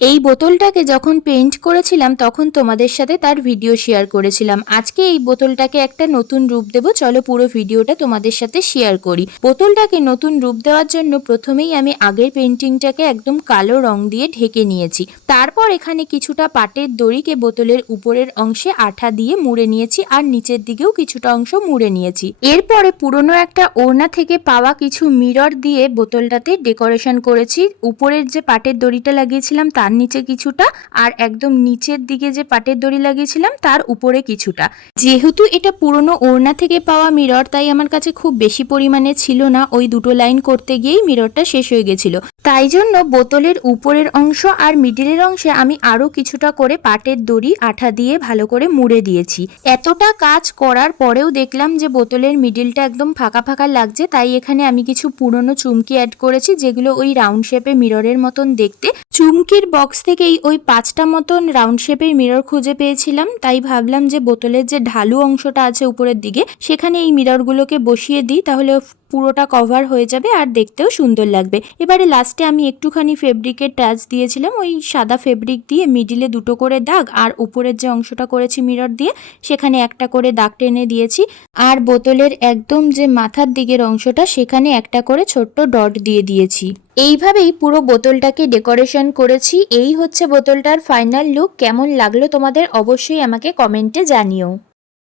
এই বোতলটাকে যখন পেইন্ট করেছিলাম তখন তোমাদের সাথে তার ভিডিও শেয়ার করেছিলাম। আজকে এই বোতলটাকে একটা নতুন রূপ দেব, চলো পুরো ভিডিওটা তোমাদের সাথে শেয়ার করি। বোতলটাকে নতুন রূপ দেওয়ার জন্য প্রথমেই আমি আগের পেইন্টিংটাকে একদম কালো রং দিয়ে ঢেকে নিয়েছি। তারপর এখানে কিছুটা পাটের দড়িকে বোতলের উপরের অংশে আঠা দিয়ে মুড়ে নিয়েছি আর নিচের দিকেও কিছুটা অংশ মুড়ে নিয়েছি। এরপরে পুরনো একটা ওড়না থেকে পাওয়া কিছু মিরর দিয়ে বোতলটাতে ডেকোরেশন করেছি। উপরের যে পাটের দড়িটা লাগিয়েছিলাম তার নিচে কিছুটা, আর একদম নিচের দিকে যে পাটের দড়ি লাগিয়েছিলাম তার উপরে কিছুটা। যেহেতু এটা পুরনো ওড়না থেকে পাওয়া মিরর, তাই আমার কাছে খুব বেশি পরিমাণে ছিল না, ওই দুটো লাইন করতে গিয়েই মিররটা শেষ হয়ে গেছিল। তাই জন্য বোতলের উপরের অংশ আর মিডিলের অংশে আমি আরো কিছুটা করে পাটের দড়ি আঠা দিয়ে ভালো করে মুড়ে দিয়েছি। এতটা কাজ করার পরেও দেখলাম যে বোতলের মিডিলটা একদম ফাঁকা ফাঁকা লাগছে, তাই এখানে আমি কিছু পুরনো চুমকি অ্যাড করেছি, যেগুলো ওই রাউন্ড শেপে মিররের মতন দেখতে। চুমকির বক্স থেকেই ওই 5টা মতন রাউন্ড শেপের মিরর খুঁজে পেয়েছিলাম, তাই ভাবলাম যে বোতলের যে ঢালু অংশটা আছে উপরের দিকে সেখানে এই মিররগুলোকে বসিয়ে দিই, তাহলে পুরোটা কভার হয়ে যাবে আর দেখতেও সুন্দর লাগবে। এবারে লাস্টে আমি একটুখানি ফেব্রিকের টাচ দিয়েছিলাম, ওই সাদা ফেব্রিক দিয়ে মিডিলে দুটো করে দাগ আর উপরের যে অংশটা করেছি মিরর দিয়ে সেখানে একটা করে দাগ টেনে দিয়েছি। আর বোতলের একদম যে মাথার দিকের অংশটা সেখানে একটা করে ছোট্ট ডট দিয়ে দিয়েছি। এইভাবেই পুরো বোতলটাকে ডেকোরেশন করেছি। এই হচ্ছে বোতলটার ফাইনাল লুক। কেমন লাগলো তোমাদের অবশ্যই আমাকে কমেন্টে জানিও।